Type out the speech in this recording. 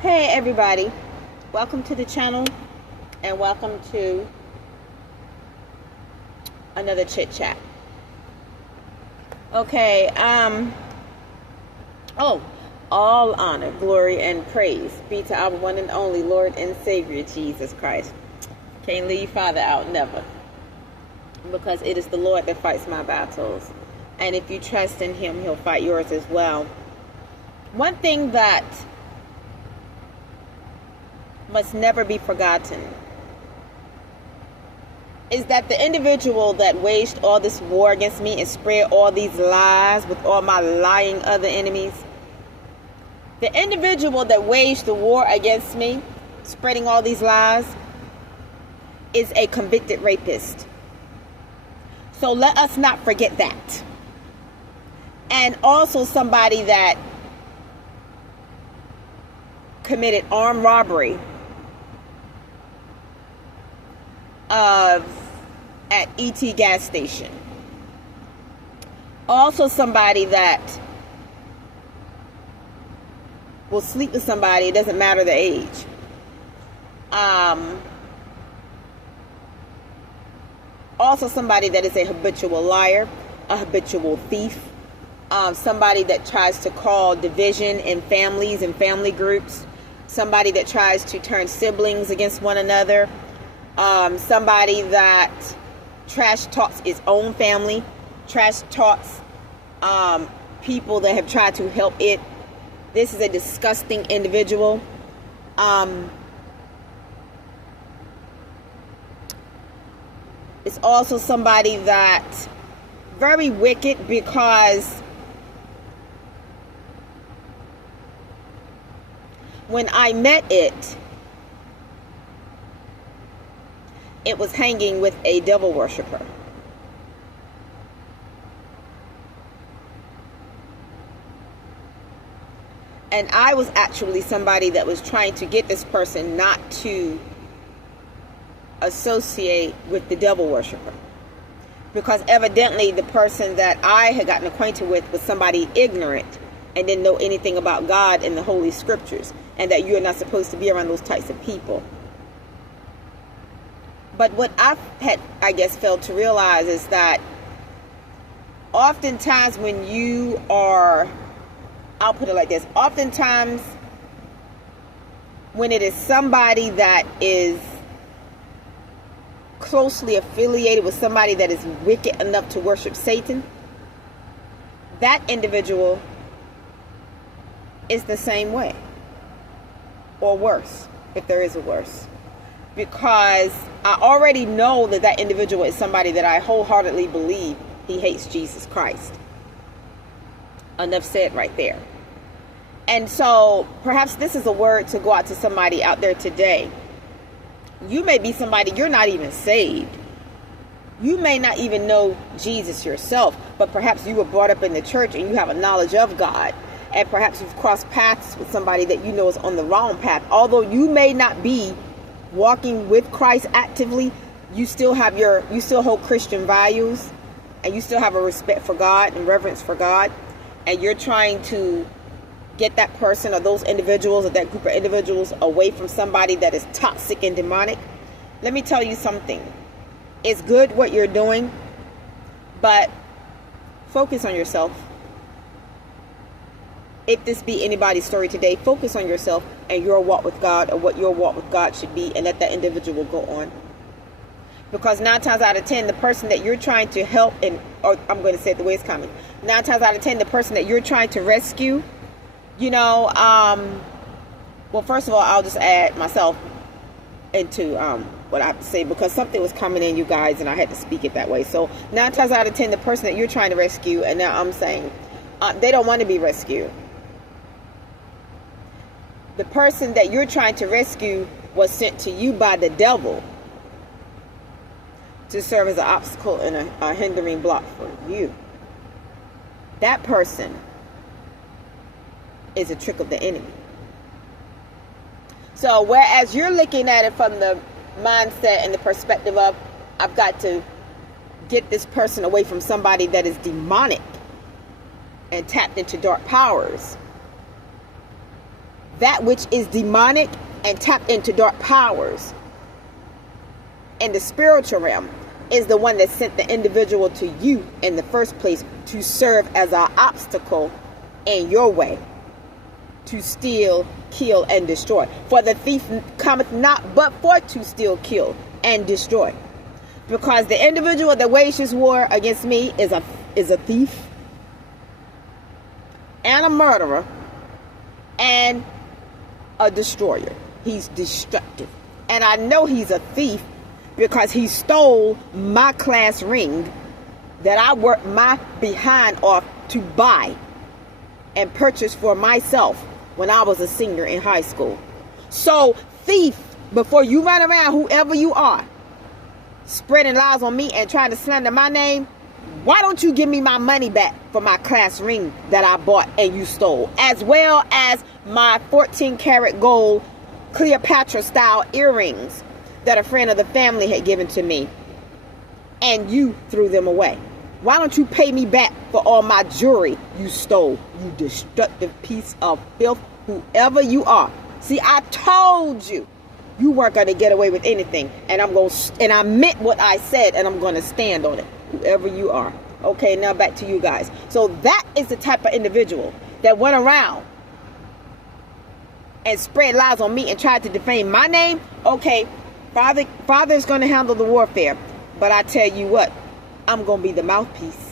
Hey everybody, welcome to the channel and welcome to another chit chat. Okay, all honor, glory, and praise be to our one and only Lord and Savior Jesus Christ. Can't leave Father out, never. Because it is the Lord that fights my battles. And if you trust in Him, He'll fight yours as well. One thing that must never be forgotten is that the individual that waged all this war against me and spread all these lies with all my lying other enemies, the individual that waged the war against me, spreading all these lies, is a convicted rapist. So let us not forget that. And also somebody that committed armed robbery at ET gas station. Also somebody that will sleep with somebody, it doesn't matter the age. Also somebody that is a habitual liar, a habitual thief, somebody that tries to cause division in families and family groups, somebody that tries to turn siblings against one another, somebody that trash talks its own family, trash talks people that have tried to help it. This is a disgusting individual. It's also somebody that very wicked, because when I met it was hanging with a devil worshiper. And I was actually somebody that was trying to get this person not to associate with the devil worshiper. Because evidently the person that I had gotten acquainted with was somebody ignorant and didn't know anything about God and the Holy Scriptures, and that you're not supposed to be around those types of people. But what I had, I guess, failed to realize is that oftentimes when you are, I'll put it like this, oftentimes when it is somebody that is closely affiliated with somebody that is wicked enough to worship Satan, that individual is the same way, or worse, if there is a worse. Because I already know that that individual is somebody that I wholeheartedly believe he hates Jesus Christ. Enough said right there. And so perhaps this is a word to go out to somebody out there today. You may be somebody, you're not even saved. You may not even know Jesus yourself, but perhaps you were brought up in the church and you have a knowledge of God. And perhaps you've crossed paths with somebody that you know is on the wrong path. Although you may not be walking with Christ actively, you still hold Christian values, and you still have a respect for God and reverence for God, and you're trying to get that person or those individuals or that group of individuals away from somebody that is toxic and demonic. Let me tell you something. It's good what you're doing, but focus on yourself. If this be anybody's story today, focus on yourself and your walk with God, or what your walk with God should be, and let that individual go on. Because 9 times out of 10, the person that you're trying to help, or I'm going to say it the way it's coming, 9 times out of 10, the person that you're trying to rescue, well, first of all, I'll just add myself into what I have to say, because something was coming in, you guys, and I had to speak it that way. So 9 times out of 10, the person that you're trying to rescue, and now I'm saying they don't want to be rescued. The person that you're trying to rescue was sent to you by the devil to serve as an obstacle and a hindering block for you. That person is a trick of the enemy. So whereas you're looking at it from the mindset and the perspective of, I've got to get this person away from somebody that is demonic and tapped into dark powers, that which is demonic and tapped into dark powers in the spiritual realm is the one that sent the individual to you in the first place to serve as an obstacle in your way to steal, kill, and destroy. For the thief cometh not but for to steal, kill, and destroy. Because the individual that wages war against me is a thief and a murderer and a destroyer. He's destructive. And I know he's a thief because he stole my class ring that I worked my behind off to buy and purchase for myself when I was a senior in high school. So, thief, before you run around, whoever you are, spreading lies on me and trying to slander my name, why don't you give me my money back for my class ring that I bought and you stole, as well as my 14 karat gold Cleopatra style earrings that a friend of the family had given to me and you threw them away? Why don't you pay me back for all my jewelry you stole, you destructive piece of filth, whoever you are? See, I told you you weren't going to get away with anything, and I meant what I said, and I'm going to stand on it, whoever you are. Okay, now back to you guys. So that is the type of individual that went around and spread lies on me and tried to defame my name. Okay, Father is going to handle the warfare, but I tell you what, I'm going to be the mouthpiece.